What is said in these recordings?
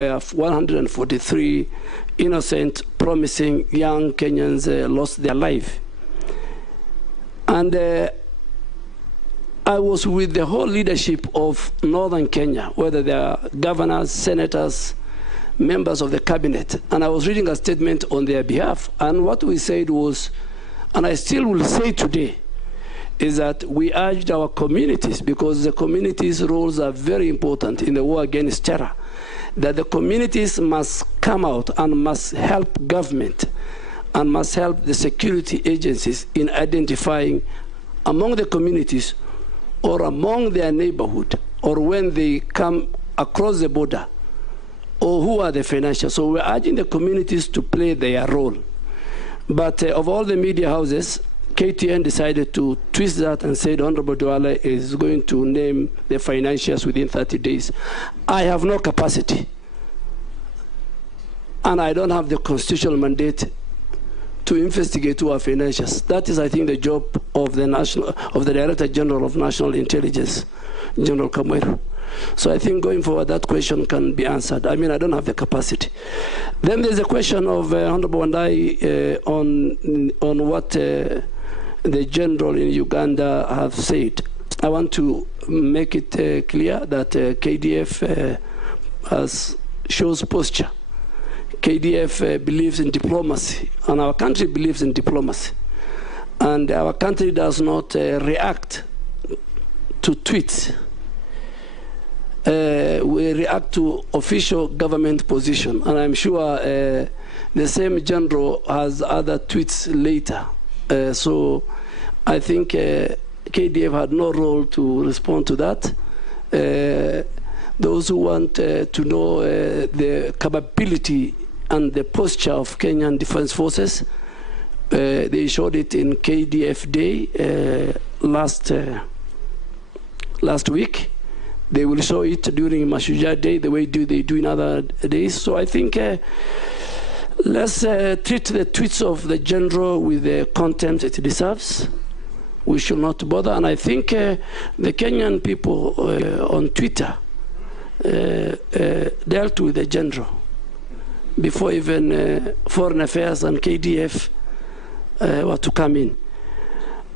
of 143 innocent, promising young Kenyans lost their life. And I was with the whole leadership of Northern Kenya, whether they are governors, senators, members of the cabinet, and I was reading a statement on their behalf. And what we said was, and I still will say today, is that we urged our communities, because the communities' roles are very important in the war against terror, that the communities must come out and must help government and must help the security agencies in identifying among the communities or among their neighborhood or when they come across the border, or who are the financial. So we're urging the communities to play their role. But of all the media houses, KTN decided to twist that and said Honorable Duale is going to name the financials within 30 days. I have no capacity, and I don't have the constitutional mandate to investigate who are financials. That is, I think, the job of the Director General of National Intelligence, General Kamweru. So I think going forward, that question can be answered. I mean, I don't have the capacity. Then there's a question of Honorable Wandai on what the general in Uganda have said. I want to make it clear that KDF shows posture. KDF believes in diplomacy, and our country believes in diplomacy. And our country does not react to tweets. We react to official government position, and I'm sure the same general has other tweets later. So I think KDF had no role to respond to that. Those who want to know the capability and the posture of Kenyan Defense Forces, they showed it in KDF Day last week. They will show it during Mashujaa Day, the way they do in other days. So I think let's treat the tweets of the general with the content it deserves. We should not bother. And I think the Kenyan people on Twitter dealt with the general before even Foreign Affairs and KDF were to come in.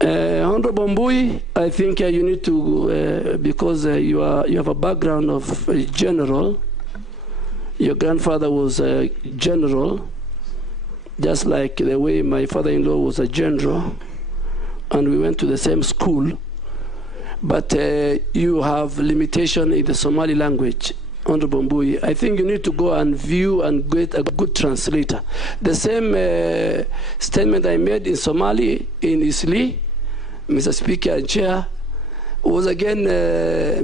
Honorable Mbui, I think you need to, because you have a background of a general. Your grandfather was a general, just like the way my father-in-law was a general, and we went to the same school. But you have limitation in the Somali language, Honorable Mbui. I think you need to go and view and get a good translator. The same statement I made in Somali, in Isli, Mr. Speaker and Chair, was again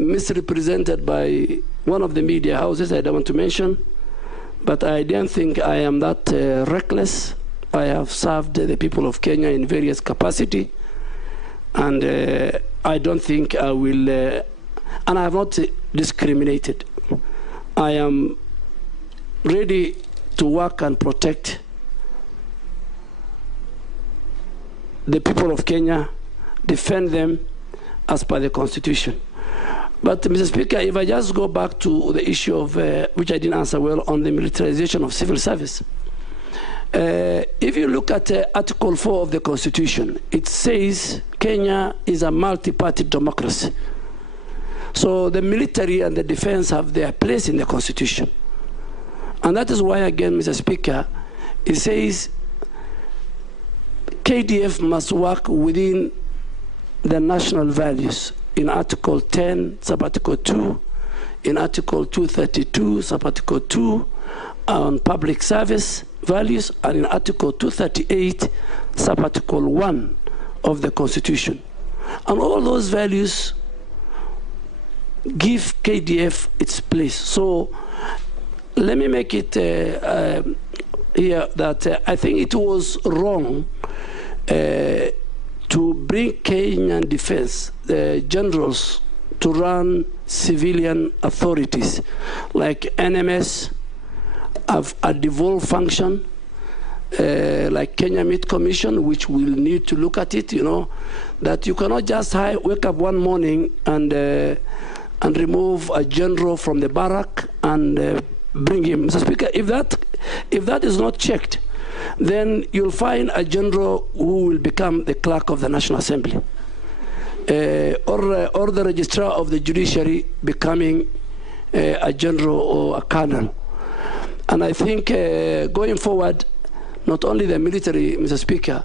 misrepresented by one of the media houses I don't want to mention, but I don't think I am that reckless. I have served the people of Kenya in various capacity, and I don't think I will, and I have not discriminated. I am ready to work and protect the people of Kenya, defend them as per the Constitution. But, Mr. Speaker, if I just go back to the issue of, which I didn't answer well, on the militarization of civil service. If you look at Article 4 of the Constitution, it says Kenya is a multi-party democracy. So the military and the defense have their place in the Constitution. And that is why, again, Mr. Speaker, it says KDF must work within the national values in Article 10, Sub-Article 2, in Article 232, Sub-Article 2, on public service values, and in Article 238, Sub-Article 1 of the Constitution. And all those values give KDF its place. So let me make it here that I think it was wrong to bring Kenyan defense generals to run civilian authorities like NMS, have a devolved function, like Kenya Meat Commission, which will need to look at it, you know, that you cannot just wake up one morning and remove a general from the barrack and bring him. Mr. Speaker, if that is not checked, then you'll find a general who will become the clerk of the National Assembly, or the registrar of the judiciary becoming a general or a colonel. And I think going forward, not only the military, Mr. Speaker,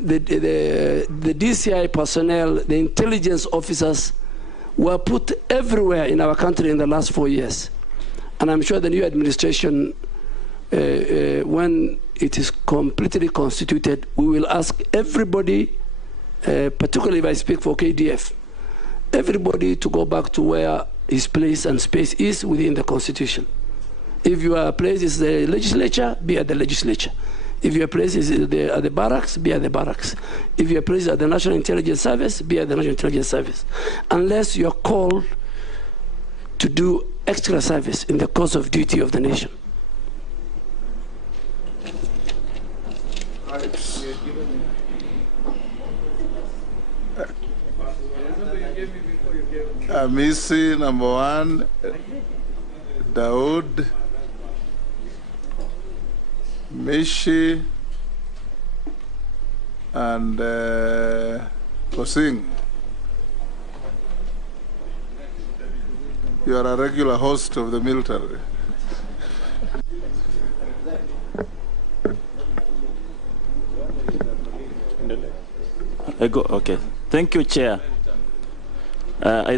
the DCI personnel, the intelligence officers were put everywhere in our country in the last 4 years. And I'm sure the new administration, when it is completely constituted, we will ask everybody, particularly if I speak for KDF, everybody to go back to where his place and space is within the Constitution. If your place is the legislature, be at the legislature. If your place is at the barracks, be at the barracks. If your place is at the National Intelligence Service, be at the National Intelligence Service. Unless you're called to do extra service in the course of duty of the nation. Amisi, number 1, Daoud, Mishi, and Kosing. You are a regular host of the military. Okay. Thank you, Chair.